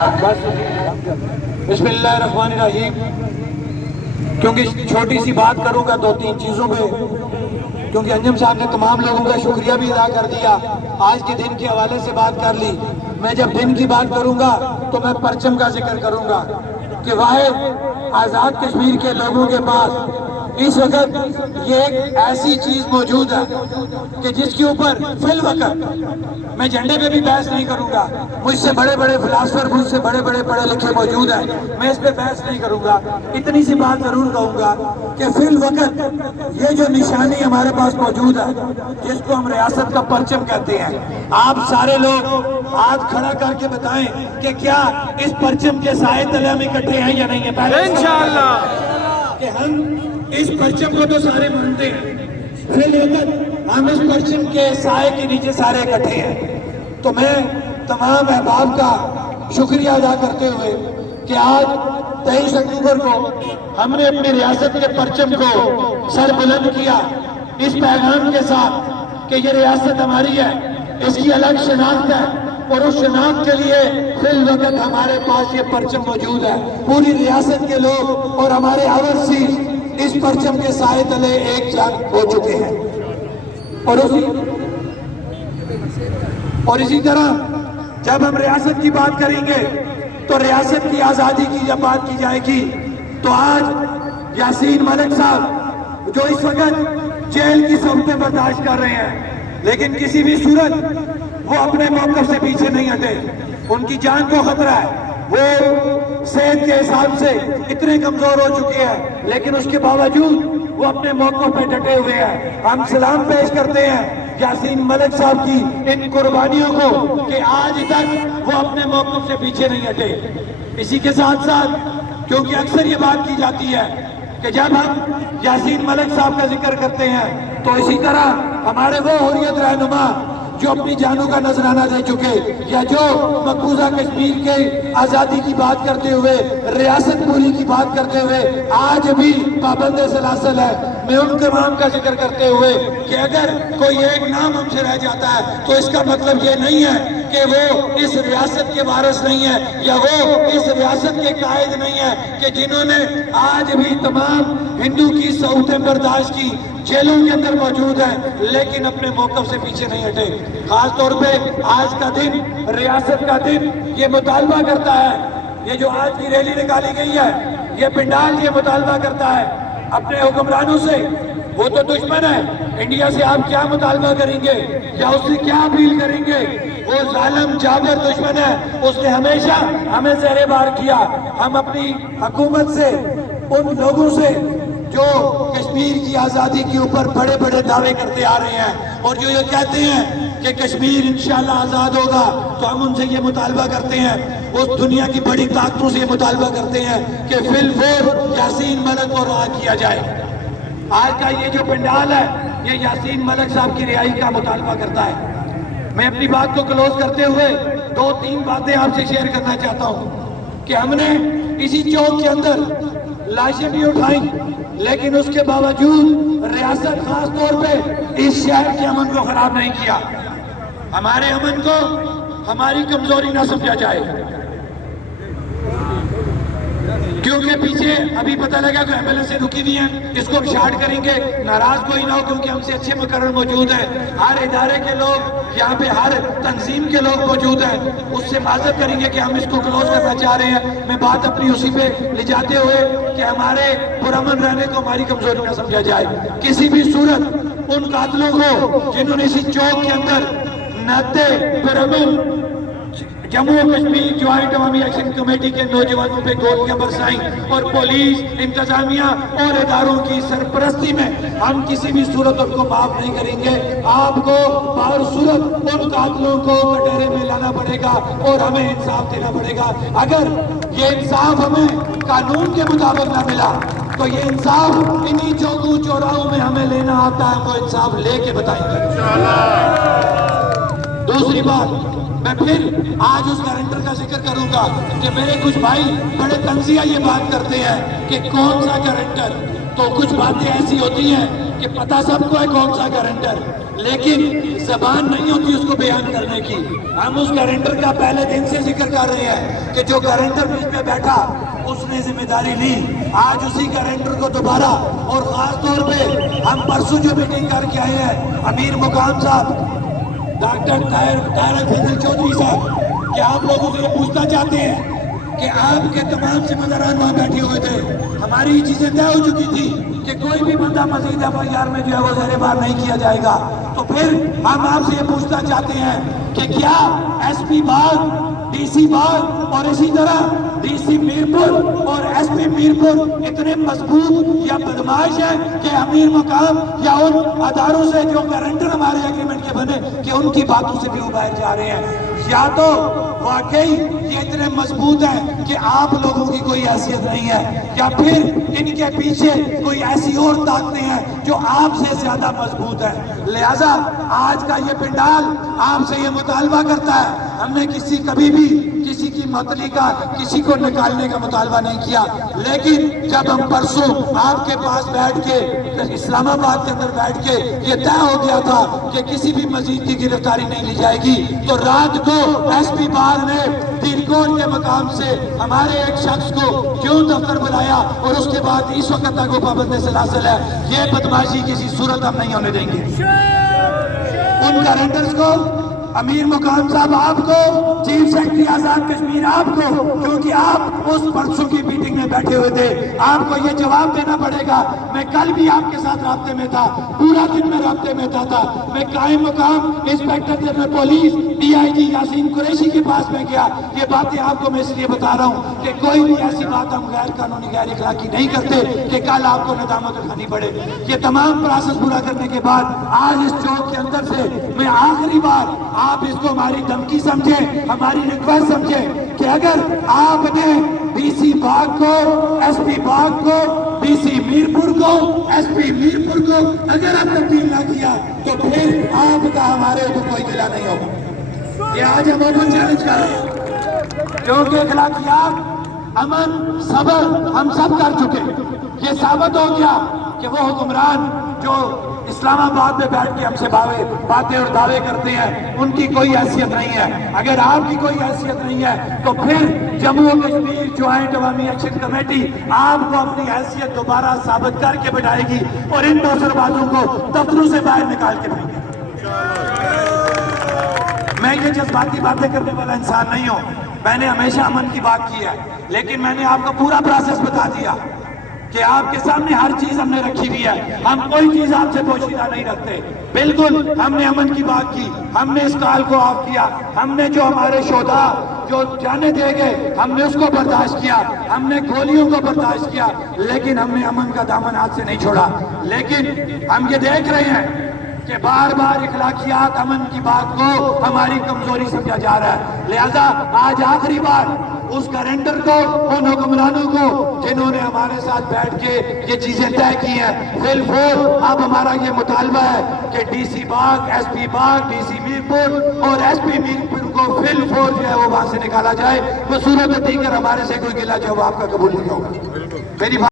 بسم اللہ الرحمن الرحیم. کیونکہ چھوٹی سی بات کروں گا دو تین چیزوں پہ، کیونکہ انجم صاحب نے تمام لوگوں کا شکریہ بھی ادا کر دیا، آج کے دن کے حوالے سے بات کر لی. میں جب دن کی بات کروں گا تو میں پرچم کا ذکر کروں گا کہ واحد آزاد کشمیر کے لوگوں کے پاس اس وقت یہ ایک ایسی چیز موجود ہے کہ جس کے اوپر فی الوقت میں جھنڈے پہ بھی بحث نہیں کروں گا. مجھ سے بڑے بڑے فلاسفر، مجھ سے بڑے بڑے پڑھے لکھے موجود ہیں، میں اس پہ بحث نہیں کروں گا. اتنی سی بات ضرور کہوں گا کہ فی الوقت یہ جو نشانی ہمارے پاس موجود ہے جس کو ہم ریاست کا پرچم کہتے ہیں، آپ سارے لوگ ہاتھ کھڑا کر کے بتائیں کہ کیا اس پرچم کے سائے تلے ہم اکٹھے ہیں یا نہیں ہیں؟ پہلے انشاءاللہ کہ ہم اس پرچم کو تو سارے مانتے ہیں، فی الوقت ہم اس پرچم کے سائے کے نیچے سارے اکٹھے ہیں. تو میں تمام احباب کا شکریہ ادا کرتے ہوئے کہ آج 23 اکتوبر کو ہم نے اپنی ریاست کے پرچم کو سر بلند کیا اس پیغام کے ساتھ کہ یہ ریاست ہماری ہے، اس کی الگ شناخت ہے، اور اس شناخت کے لیے فی الوقت ہمارے پاس یہ پرچم موجود ہے. پوری ریاست کے لوگ اور ہمارے اوورسی اس پرچم کے سائے تلے ایک جان ہو چکے ہیں. اور اسی طرح جب ہم ریاست کی بات کریں گے تو ریاست کی آزادی کی جب بات کی جائے گی تو آج یاسین ملک صاحب جو اس وقت جیل کی صحبتیں برداشت کر رہے ہیں، لیکن کسی بھی صورت وہ اپنے موقف سے پیچھے نہیں ہٹے. ان کی جان کو خطرہ ہے، وہ صحت کے حساب سے اتنے کمزور ہو چکے ہیں، لیکن اس کے باوجود وہ اپنے موقف پہ ڈٹے ہوئے ہیں. ہم سلام پیش کرتے ہیں یاسین ملک صاحب کی ان قربانیوں کو کہ آج تک وہ اپنے موقف سے پیچھے نہیں ہٹے. اسی کے ساتھ ساتھ کیونکہ اکثر یہ بات کی جاتی ہے کہ جب ہم یاسین ملک صاحب کا ذکر کرتے ہیں تو اسی طرح ہمارے وہ حریت رہنما جو اپنی جانوں کا نذرانہ دے چکے یا جو مقبوضہ کشمیر کے آزادی کی بات کرتے ہوئے، ریاست پوری کی بات کرتے ہوئے آج بھی پابند سلاسل ہے، میں ان تمام کا ذکر کرتے ہوئے کہ اگر کوئی ایک نام ہم سے رہ جاتا ہے تو اس کا مطلب یہ نہیں ہے کہ وہ اس ریاست کے وارث نہیں ہے یا وہ اس ریاست کے قائد نہیں ہے کہ جنہوں نے آج بھی تمام ہندو کی صحبتیں برداشت کی، جیلوں کے اندر موجود ہیں، لیکن اپنے موقف سے پیچھے نہیں ہٹے. خاص طور پہ آج کا دن، ریاست کا دن، یہ مطالبہ کرتا ہے، یہ جو آج کی ریلی نکالی گئی ہے، یہ پنڈال یہ مطالبہ کرتا ہے اپنے حکمرانوں سے. وہ تو دشمن ہے، انڈیا سے آپ کیا مطالبہ کریں گے یا اس سے کیا اپیل کریں گے؟ وہ ظالم جابر دشمن ہے، اس نے ہمیشہ ہمیں زہر بار کیا. ہم اپنی حکومت سے، ان لوگوں سے جو کشمیر کی آزادی کے اوپر بڑے بڑے دعوے کرتے آ رہے ہیں اور جو یہ کہتے ہیں کہ کشمیر انشاءاللہ آزاد ہوگا، تو ہم ان سے یہ مطالبہ کرتے ہیں، اس دنیا کی بڑی طاقتوں سے یہ مطالبہ کرتے ہیں کہ فی الفور یاسین ملک کو رہا کیا جائے. آج کا یہ جو پنڈال ہے یہ یاسین ملک صاحب کی رہائی کا مطالبہ کرتا ہے. میں اپنی بات کو کلوز کرتے ہوئے دو تین باتیں آپ سے شیئر کرنا چاہتا ہوں کہ ہم نے اسی چوک کے اندر لاشیں بھی اٹھائیں، لیکن اس کے باوجود ریاست خاص طور پہ اس شہر کے امن کو خراب نہیں کیا. ہمارے امن کو ہماری کمزوری نہ سمجھا جائے، کیونکہ پیچھے ابھی پتہ لگا کہ ایمبولینسیں رکی ہوئی ہیں، اس کو شارٹ کریں گے، ناراض کوئی نہ ہو کیونکہ ہم سے اچھے مقرر موجود ہیں، ہر ادارے کے لوگ یہاں پہ، ہر تنظیم کے لوگ موجود ہیں، اس سے معذرت کریں گے کہ ہم اس کو کلوز کرنا چاہ رہے ہیں. میں بات اپنی اسی پہ لے جاتے ہوئے کہ ہمارے پرامن رہنے کو ہماری کمزوری نہ سمجھا جائے. کسی بھی صورت ان قاتلوں کو جنہوں نے اسی چوک کے اندر ناتے پرامن جموں و کشمیر جوائنٹ عوامی ایکشن کمیٹی کے نوجوانوں پہ گولیاں برسائیں اور پولیس، انتظامیہ اور اداروں کی سرپرستی میں، ہم کسی بھی صورت ان کو معاف نہیں کریں گے. آپ کو ہر صورت ان قاتلوں کو کٹہرے میں لانا پڑے گا اور ہمیں انصاف دینا پڑے گا. اگر یہ انصاف ہمیں قانون کے مطابق نہ ملا تو یہ انصاف انہی چوکوں چوراہوں میں ہمیں لینا آتا ہے، وہ انصاف لے کے بتائیں گے. دوسری بات، میں پھر آج اس گارنٹر کا ذکر کروں گا کہ میرے کچھ بھائی بڑے تنزیہ یہ بات کرتے ہیں کہ کون سا گارنٹر، تو کچھ باتیں ایسی ہوتی ہیں کہ پتہ سب کو ہے کون سا گارنٹر، لیکن زبان نہیں ہوتی اس کو بیان کرنے کی. ہم اس گارنٹر کا پہلے دن سے ذکر کر رہے ہیں کہ جو گارنٹر بیچ میں بیٹھا اس نے ذمہ داری لی. آج اسی گارنٹر کو دوبارہ اور خاص طور پہ ہم پرسوں جو میٹنگ کر کے آئے ہیں امیر مقام صاحب ڈاکٹر طاہر فیصل چودھری صاحب کہ آپ لوگوں سے یہ پوچھنا چاہتے ہیں کہ آپ کے تمام ذمہ داران وہاں بیٹھے ہوئے تھے. ہماری یہ چیزیں طے ہو چکی تھی کہ کوئی بھی بندہ مزید FIR میں جو ہے وہ زیر بار نہیں کیا جائے گا. تو پھر ہم آپ سے یہ پوچھنا چاہتے ہیں کہ کیا SP باغ DC باغ اور اسی طرح DC میرپور اور SP میرپور اتنے مضبوط یا بدماش ہیں کہ امیر مقام یا ان اداروں سے جو گارنٹر ہمارے ایگریمنٹ کے بنے کہ ان کی باتوں سے بھی وہ باہر جا رہے ہیں؟ یا تو واقعی یہ اتنے مضبوط ہیں کہ آپ لوگوں کی کوئی حیثیت نہیں ہے، یا پھر ان کے پیچھے کوئی ایسی اور طاقتیں ہیں جو آپ سے زیادہ مضبوط ہیں. لہٰذا آج کا یہ پنڈال آپ سے یہ مطالبہ کرتا ہے. ہم نے کبھی بھی کسی کی معطلی کا کسی کو نکالنے کا مطالبہ نہیں کیا، لیکن جب ہم پرسوں آپ کے پاس بیٹھ کے اسلام آباد کے اندر بیٹھ کے یہ طے ہو گیا تھا کہ کسی بھی مزید کی گرفتاری نہیں لی جائے گی، تو رات کو SP باغ نے تیرکوٹ کے مقام سے ہمارے ایک شخص کو کیوں دفتر بلایا اور اس کے بعد اس وقت تک وہ پابند سے حاصل ہے. یہ بدماشی کسی صورت ہم نہیں ہونے دیں گے. ان گارنٹرز کو امیر مقام صاحب آپ کو چیف سیکرٹری آزاد کشمیر آپ کو، کیونکہ آپ اس پرسوں کی میٹنگ میں بیٹھے ہوئے تھے، آپ کو یہ جواب دینا پڑے گا. میں کل بھی آپ کے ساتھ رابطے میں تھا، پورا دن میں رابطے میں تھا. میں قائم مقام inspector general police DIG Yasin Qureshi کے پاس میں گیا. یہ باتیں آپ کو میں اس لیے بتا رہا ہوں کہ کوئی بھی ایسی بات ہم غیر قانونی غیر اخلاقی نہیں کرتے کہ کل آپ کو ندامت اٹھانی پڑے. یہ تمام پروسیس پورا کرنے کے بعد آج اس چوک کے اندر سے میں آخری بار آپ اس کو ہماری دھمکی سمجھیں، ہماری ریکویسٹ سمجھیں کہ اگر آپ نے DC باغ کو SP باغ کو DC میرپور کو SP میرپور کو اگر آپ تبدیل نہ کیا تو پھر آپ کا ہمارے اوپر کوئی گلہ نہیں ہوگا. یہ آج ہم اوپن چیلنج کر رہے ہیں کیونکہ اخلاقیات امن صبر ہم سب کر چکے. یہ ثابت ہو گیا کہ وہ حکمران جو اسلام آباد میں بیٹھ کے ہم سے باتیں اور دعوے کرتے ہیں ان کی کوئی حیثیت نہیں ہے. اگر آپ کی کوئی حیثیت نہیں ہے تو پھر جموں و کشمیر جوائنٹ عوامی ایکشن کمیٹی آپ کو اپنی حیثیت دوبارہ ثابت کر کے بٹھائے گی اور ان دوسر بازوں کو دفتروں سے باہر نکال کے بھیجے گی. میں یہ جذباتی باتیں کرنے والا انسان نہیں ہوں. میں نے ہمیشہ امن کی بات کی ہے، لیکن میں نے آپ کو پورا پروسیس بتا دیا کہ آپ کے سامنے ہر چیز ہم نے رکھی ہوئی ہے. ہم کوئی چیز آپ سے پوشیدہ نہیں رکھتے. بالکل ہم نے امن کی بات کی، ہم نے اس کال کو آف کیا، ہم نے جو ہمارے شہداء جو جانے دے گئے ہم نے اس کو برداشت کیا، ہم نے گولیوں کو برداشت کیا، لیکن ہم نے امن کا دامن ہاتھ سے نہیں چھوڑا. لیکن ہم یہ دیکھ رہے ہیں کہ بار بار اخلاقیات امن کی بات کو ہماری کمزوری سمجھا جا رہا ہے. لہذا آج آخری بار اس گارنٹر کو ان حکمرانوں کو جنہوں نے ہمارے ساتھ بیٹھ کے یہ چیزیں طے کی ہیں فل فور اب ہمارا یہ مطالبہ ہے کہ DC باغ SP باغ DC میرپور اور SP میرپور کو فل فور جو ہے وہ وہاں سے نکالا جائے. وہ صورت دیگر ہمارے سے کوئی گلہ جو آپ کا قبول نہیں ہوگا. میری